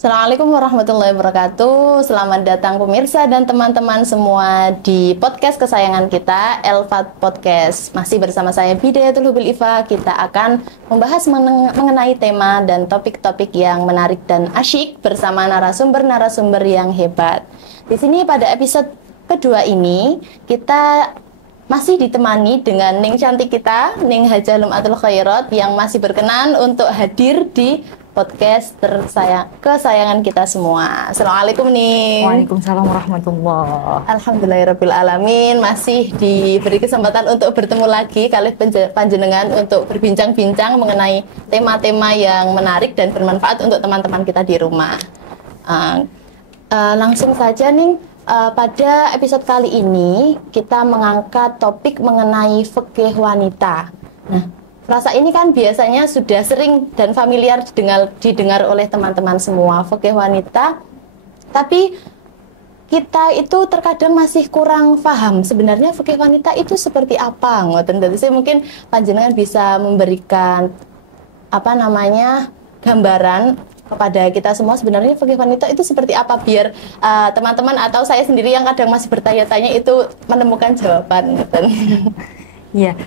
Assalamualaikum warahmatullahi wabarakatuh. Selamat datang pemirsa dan teman-teman semua di podcast kesayangan kita, Elfat Podcast. Masih bersama saya Bidayatul Hubil Ifa. Kita akan membahas mengenai tema dan topik-topik yang menarik dan asyik bersama narasumber-narasumber yang hebat. Di sini pada episode kedua ini kita masih ditemani dengan Ning cantik kita, Ning Hajah Lum'atul Khairat, yang masih berkenan untuk hadir di podcast kesayangan kita semua. Assalamualaikum Ning. Waalaikumsalam warahmatullahi. Alhamdulillahirabbil alamin, masih diberi kesempatan untuk bertemu lagi kali panjenengan untuk berbincang-bincang mengenai tema-tema yang menarik dan bermanfaat untuk teman-teman kita di rumah. Langsung saja Ning, pada episode kali ini kita mengangkat topik mengenai fikih wanita. Nah, frasa ini kan biasanya sudah sering dan familiar didengar oleh teman-teman semua, fikih wanita. Tapi kita itu terkadang masih kurang paham sebenarnya fikih wanita itu seperti apa. Ngoten dadi mungkin panjenengan bisa memberikan gambaran kepada kita semua sebenarnya fikih wanita itu seperti apa, biar teman-teman atau saya sendiri yang kadang masih bertanya-tanya itu menemukan jawaban. Iya.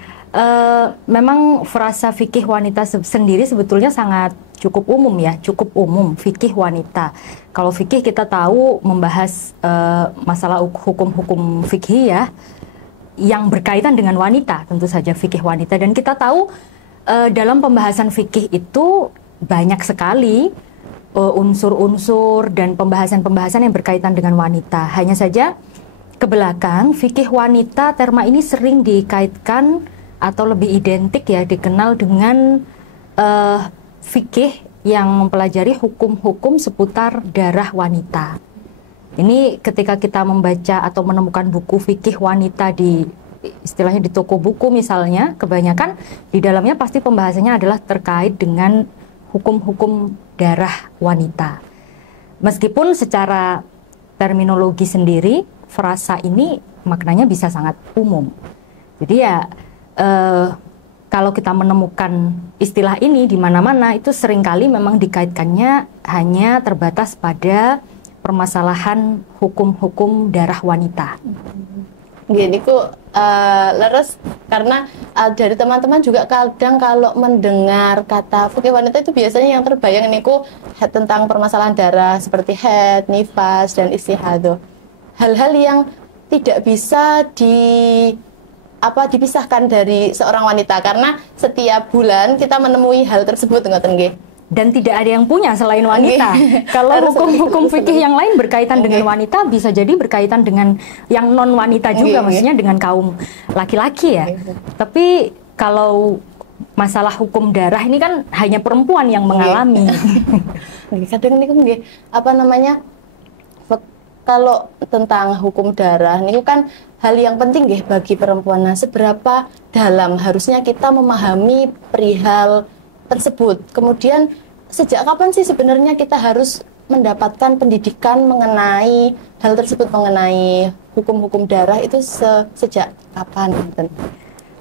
Memang frasa fikih wanita sendiri sebetulnya sangat cukup umum ya, cukup umum fikih wanita. Kalau fikih kita tahu membahas masalah hukum-hukum fikih ya, yang berkaitan dengan wanita, tentu saja fikih wanita. Dan kita tahu dalam pembahasan fikih itu banyak sekali unsur-unsur dan pembahasan-pembahasan yang berkaitan dengan wanita. Hanya saja ke belakang fikih wanita, terma ini sering dikaitkan atau lebih identik ya dikenal dengan fikih yang mempelajari hukum-hukum seputar darah wanita. Ini ketika kita membaca atau menemukan buku fikih wanita istilahnya di toko buku misalnya, kebanyakan di dalamnya pasti pembahasannya adalah terkait dengan hukum-hukum darah wanita. Meskipun secara terminologi sendiri frasa ini maknanya bisa sangat umum. Jadi ya kalau kita menemukan istilah ini di mana-mana, itu seringkali memang dikaitkannya hanya terbatas pada permasalahan hukum-hukum darah wanita. Gini kok leres karena dari teman-teman juga kadang kalau mendengar kata fikih wanita itu biasanya yang terbayang niku tentang permasalahan darah seperti haid, nifas dan istihadah. Hal-hal yang tidak bisa dipisahkan dari seorang wanita, karena setiap bulan kita menemui hal tersebut, ngoten nggih. Dan tidak ada yang punya selain wanita. Kalau hukum-hukum fikih yang lain berkaitan dengan wanita, bisa jadi berkaitan dengan yang non wanita juga, maksudnya dengan kaum laki-laki ya. Tapi kalau masalah hukum darah ini kan hanya perempuan yang mengalami. Kadang ini kalau tentang hukum darah ini kan hal yang penting bagi perempuan. Nah, seberapa dalam harusnya kita memahami perihal tersebut? Kemudian sejak kapan sih sebenarnya kita harus mendapatkan pendidikan mengenai hal tersebut, mengenai hukum-hukum darah itu sejak kapan?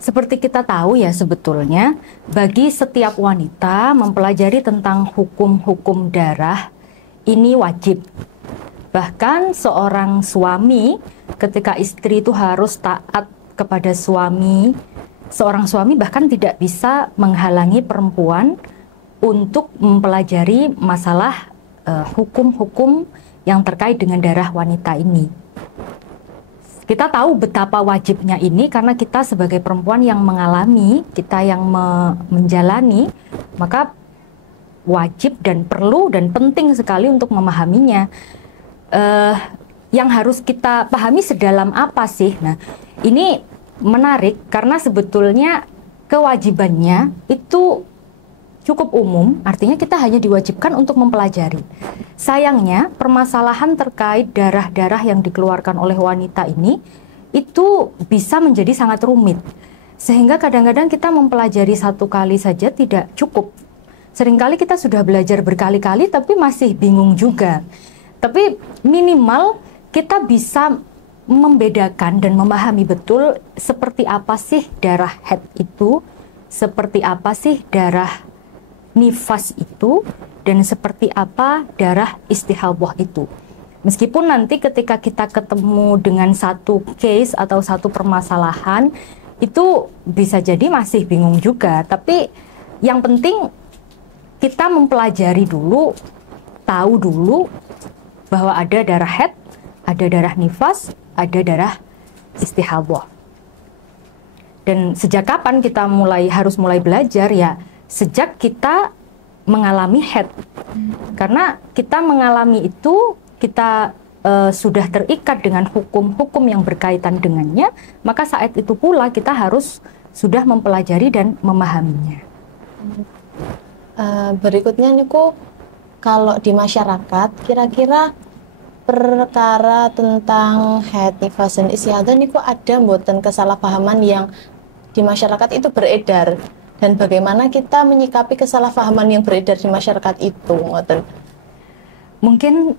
Seperti kita tahu ya, sebetulnya bagi setiap wanita mempelajari tentang hukum-hukum darah ini wajib. Bahkan seorang suami, ketika istri itu harus taat kepada suami, seorang suami bahkan tidak bisa menghalangi perempuan untuk mempelajari masalah hukum-hukum yang terkait dengan darah wanita ini. Kita tahu betapa wajibnya ini karena kita sebagai perempuan yang mengalami, kita yang menjalani, maka wajib dan perlu dan penting sekali untuk memahaminya. Yang harus kita pahami sedalam apa sih? Nah, ini menarik karena sebetulnya kewajibannya itu cukup umum, artinya kita hanya diwajibkan untuk mempelajari. Sayangnya, permasalahan terkait darah-darah yang dikeluarkan oleh wanita ini itu bisa menjadi sangat rumit. Sehingga kadang-kadang kita mempelajari satu kali saja tidak cukup. Seringkali kita sudah belajar berkali-kali tapi masih bingung juga. Tapi minimal kita bisa membedakan dan memahami betul seperti apa sih darah haid itu, seperti apa sih darah nifas itu, dan seperti apa darah istihadah itu. Meskipun nanti ketika kita ketemu dengan satu case atau satu permasalahan, itu bisa jadi masih bingung juga. Tapi yang penting kita mempelajari dulu, tahu dulu bahwa ada darah haid, ada darah nifas, ada darah istihadah. Dan sejak kapan kita harus mulai belajar? Ya, sejak kita mengalami haid. Karena kita mengalami itu, kita sudah terikat dengan hukum-hukum yang berkaitan dengannya, maka saat itu pula kita harus sudah mempelajari dan memahaminya. Berikutnya niku, kalau di masyarakat kira-kira perkara tentang haid, nifas dan istihadah niku ada mboten kesalahpahaman yang di masyarakat itu beredar, dan bagaimana kita menyikapi kesalahpahaman yang beredar di masyarakat itu, ngoten? Mungkin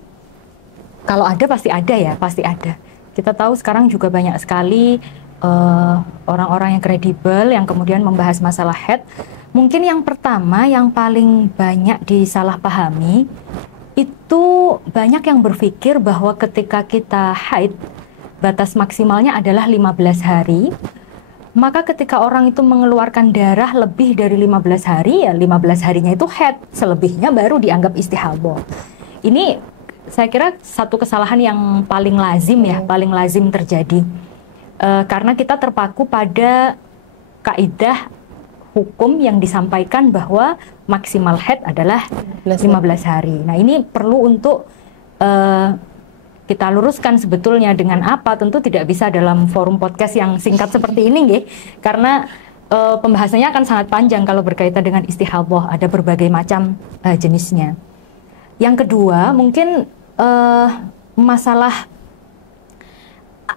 kalau ada pasti ada ya, pasti ada. Kita tahu sekarang juga banyak sekali orang-orang yang kredibel yang kemudian membahas masalah haid. Mungkin yang pertama yang paling banyak disalahpahami itu banyak yang berpikir bahwa ketika kita haid batas maksimalnya adalah 15 hari. Maka ketika orang itu mengeluarkan darah lebih dari 15 hari, ya 15 harinya itu haid, selebihnya baru dianggap istihadah. Ini saya kira satu kesalahan yang paling lazim ya, paling lazim terjadi. Karena kita terpaku pada kaidah hukum yang disampaikan bahwa maksimal haid adalah 15 hari. Nah, ini perlu untuk kita luruskan sebetulnya dengan apa, tentu tidak bisa dalam forum podcast yang singkat seperti ini nggih. Karena pembahasannya akan sangat panjang kalau berkaitan dengan istihadah, ada berbagai macam jenisnya. Yang kedua, mungkin masalah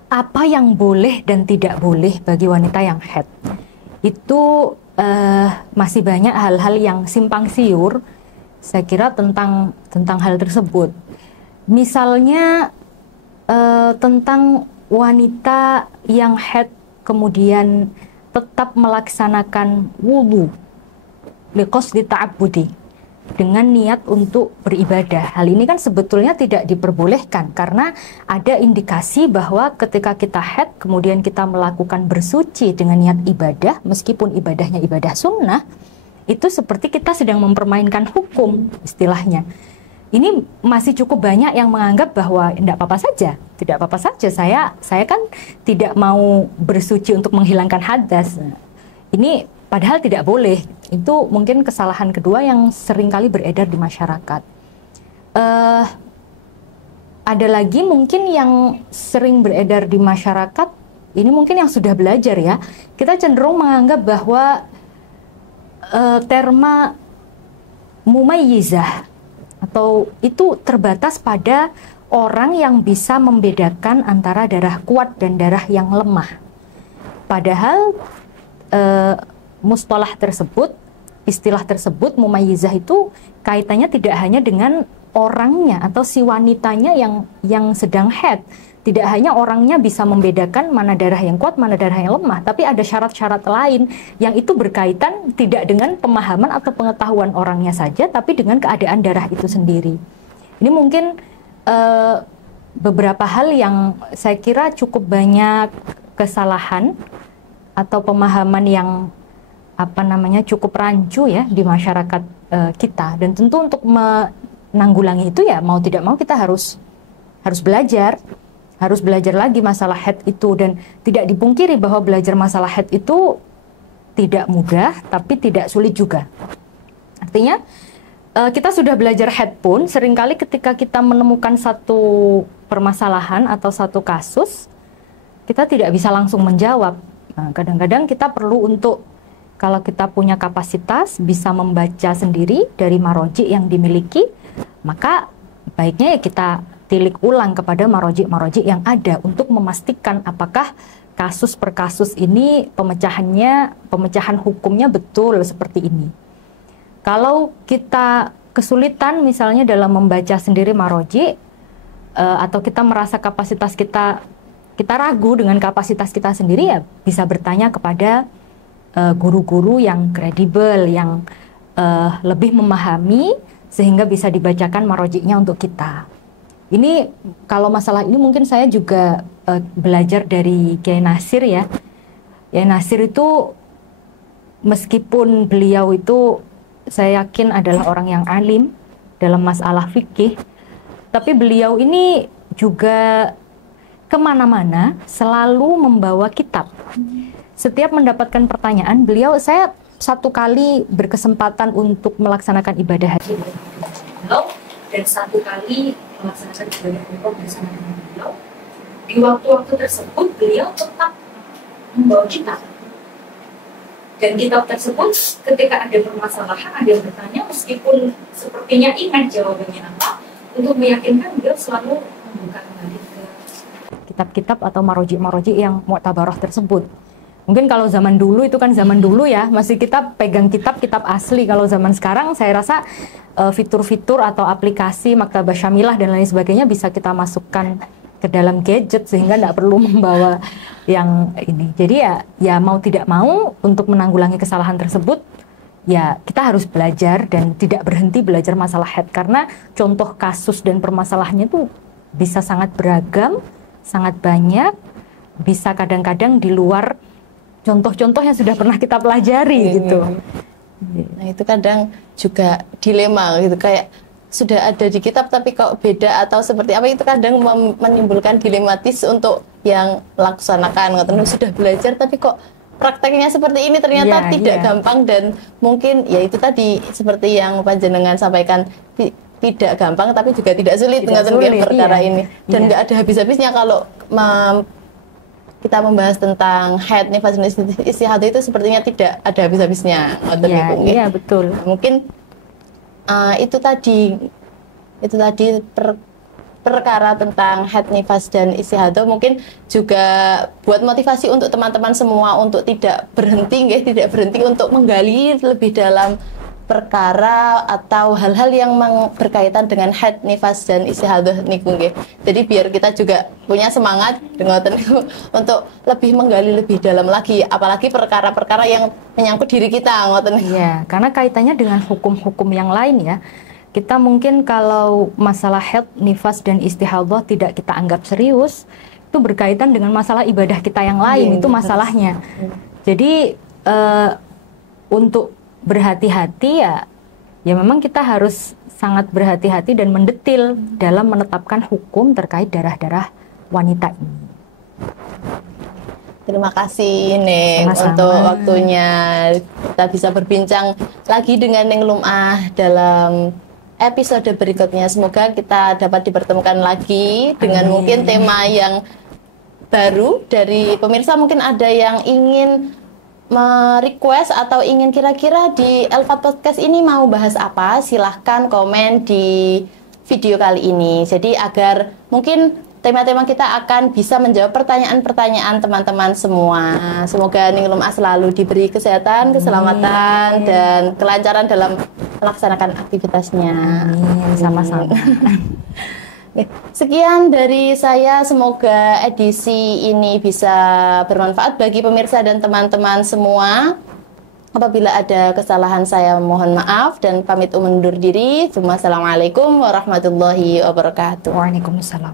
apa yang boleh dan tidak boleh bagi wanita yang haid. Itu masih banyak hal-hal yang simpang siur, saya kira tentang hal tersebut. Misalnya tentang wanita yang haid kemudian tetap melaksanakan wudu liqasdi ta'abbudi, dengan niat untuk beribadah. Hal ini kan sebetulnya tidak diperbolehkan karena ada indikasi bahwa ketika kita haid kemudian kita melakukan bersuci dengan niat ibadah, meskipun ibadahnya ibadah sunnah, itu seperti kita sedang mempermainkan hukum istilahnya. Ini masih cukup banyak yang menganggap bahwa tidak apa-apa saja, tidak apa-apa saja. Saya kan tidak mau bersuci untuk menghilangkan hadas. Ini padahal tidak boleh. Itu mungkin kesalahan kedua yang seringkali beredar di masyarakat. Ada lagi mungkin yang sering beredar di masyarakat, ini mungkin yang sudah belajar ya. Kita cenderung menganggap bahwa terma mumayyizah atau itu terbatas pada orang yang bisa membedakan antara darah kuat dan darah yang lemah. Padahal mustalah tersebut, istilah tersebut mumayyizah itu kaitannya tidak hanya dengan orangnya atau si wanitanya yang sedang haid. Tidak hanya orangnya bisa membedakan mana darah yang kuat, mana darah yang lemah, tapi ada syarat-syarat lain yang itu berkaitan tidak dengan pemahaman atau pengetahuan orangnya saja, tapi dengan keadaan darah itu sendiri. Ini mungkin beberapa hal yang saya kira cukup banyak kesalahan atau pemahaman yang cukup rancu ya di masyarakat kita. Dan tentu untuk menanggulangi itu ya mau tidak mau kita harus belajar lagi masalah haid itu, dan tidak dipungkiri bahwa belajar masalah haid itu tidak mudah tapi tidak sulit juga. Artinya kita sudah belajar haid pun seringkali ketika kita menemukan satu permasalahan atau satu kasus, kita tidak bisa langsung menjawab. Nah, kadang-kadang kita perlu untuk, kalau kita punya kapasitas bisa membaca sendiri dari maroji yang dimiliki, maka baiknya ya kita tilik ulang kepada maroji yang ada untuk memastikan apakah kasus per kasus ini pemecahan hukumnya betul seperti ini. Kalau kita kesulitan misalnya dalam membaca sendiri maroji, atau kita merasa kapasitas kita ragu dengan kapasitas kita sendiri, ya bisa bertanya kepada guru-guru yang kredibel, yang lebih memahami sehingga bisa dibacakan marojiknya untuk kita. Ini kalau masalah ini mungkin saya juga belajar dari Kiai Nasir ya. Kiai Nasir itu meskipun beliau itu saya yakin adalah orang yang alim dalam masalah fikih, tapi beliau ini juga kemana-mana selalu membawa kitab. Setiap mendapatkan pertanyaan, saya satu kali berkesempatan untuk melaksanakan ibadah haji beliau, dan satu kali melaksanakan ibadah umroh bersama dengan beliau. Di waktu-waktu tersebut beliau tetap membawa kitab. Dan kitab tersebut ketika ada permasalahan, ada yang bertanya, meskipun sepertinya ingat jawabannya apa, untuk meyakinkan beliau selalu membuka kembali ke kitab-kitab atau maroji-maroji yang mu'tabarah tersebut. Mungkin kalau zaman dulu itu kan zaman dulu ya, masih kita pegang kitab asli. Kalau zaman sekarang saya rasa fitur-fitur atau aplikasi Maktabah Syamilah dan lain sebagainya bisa kita masukkan ke dalam gadget sehingga tidak perlu membawa yang ini. Jadi ya mau tidak mau untuk menanggulangi kesalahan tersebut ya kita harus belajar dan tidak berhenti belajar masalah haid, karena contoh kasus dan permasalahannya itu bisa sangat beragam, sangat banyak, bisa kadang-kadang di luar contoh-contoh yang sudah pernah kita pelajari gitu. Nah itu kadang juga dilema gitu, kayak sudah ada di kitab tapi kok beda atau seperti apa, itu kadang menimbulkan dilematis untuk yang melaksanakan. Sudah belajar tapi kok prakteknya seperti ini ternyata tidak gampang, dan mungkin ya itu tadi seperti yang Panjenengan sampaikan, tidak gampang tapi juga tidak sulit perkara ini, dan nggak ada habis-habisnya kalau kita membahas tentang haid, nifas, dan istihadah itu sepertinya tidak ada habis-habisnya. Iya, betul. Mungkin itu tadi perkara tentang haid, nifas, dan istihadah mungkin juga buat motivasi untuk teman-teman semua untuk tidak berhenti untuk menggali lebih dalam perkara atau hal-hal yang berkaitan dengan haid, nifas, dan istihadah niku nggih. Jadi biar kita juga punya semangat untuk lebih menggali lebih dalam lagi, apalagi perkara-perkara yang menyangkut diri kita ngoten. Iya, karena kaitannya dengan hukum-hukum yang lain ya. Kita mungkin kalau masalah haid, nifas, dan istihadah tidak kita anggap serius, itu berkaitan dengan masalah ibadah kita yang lain, itu masalahnya. Jadi untuk berhati-hati ya memang kita harus sangat berhati-hati dan mendetil dalam menetapkan hukum terkait darah-darah wanita ini. Terima kasih Neng untuk waktunya, kita bisa berbincang lagi dengan Neng Lum'ah dalam episode berikutnya. Semoga kita dapat dipertemukan lagi dengan mungkin tema yang baru dari pemirsa. Mungkin ada yang ingin request atau ingin kira-kira di Elfat Podcast ini mau bahas apa, silahkan komen di video kali ini. Jadi agar mungkin tema-tema kita akan bisa menjawab pertanyaan-pertanyaan teman-teman semua. Semoga Ning Lum'ah selalu diberi kesehatan, keselamatan, dan kelancaran dalam melaksanakan aktivitasnya. Sama-sama. Sekian dari saya, semoga edisi ini bisa bermanfaat bagi pemirsa dan teman-teman semua. Apabila ada kesalahan saya mohon maaf dan pamit undur diri. Wassalamualaikum warahmatullahi wabarakatuh. Waalaikumsalam.